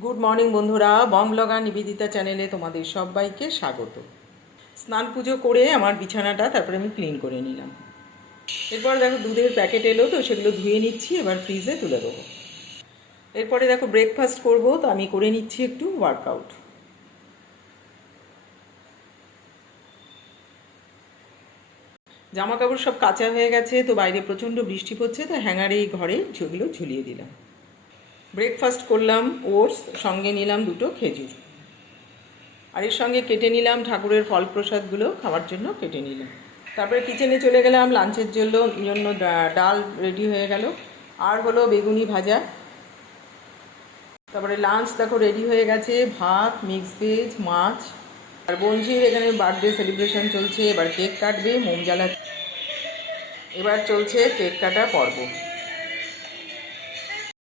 Good morning বন্ধুরা, bomb blogger Nivedita চ্যানেলে তোমাদের সবাইকে স্বাগত। স্নান পুজো করে আমার বিছানাটা তারপরে আমি ক্লিন করে নিলাম। এরপর দেখো দুধের প্যাকেট এলো, তো সেগুলো ধুয়ে নিচ্ছি, এবার ফ্রিজে তুলে দেবো। এরপরে দেখো ব্রেকফাস্ট করব, তো আমি করে নিচ্ছি একটু ওয়ার্কআউট। জামা কাপড় সব কাচা হয়ে গেছে, তো বাইরে প্রচণ্ড বৃষ্টি পড়ছে, তো হ্যাঙ্গারে এই ঘরে সেগুলো ঝুলিয়ে দিলাম। ব্রেকফাস্ট করলাম ওটস, সঙ্গে নিলাম দুটো খেজুর, আর এর সঙ্গে কেটে নিলাম ঠাকুরের ফল প্রসাদগুলো খাওয়ার জন্য কেটে নিলাম। তারপরে কিচেনে চলে গেলাম, লাঞ্চের জন্য ডাল রেডি হয়ে গেল, আর হলো বেগুনি ভাজা। তারপরে লাঞ্চ দেখো রেডি হয়ে গেছে, ভাত, মিক্স ভেজ, মাছ। আর বঞ্জির এখানে বার্থডে সেলিব্রেশন চলছে, এবার কেক কাটবে, মোম জ্বালা। এবার চলছে কেক কাটা পর্ব।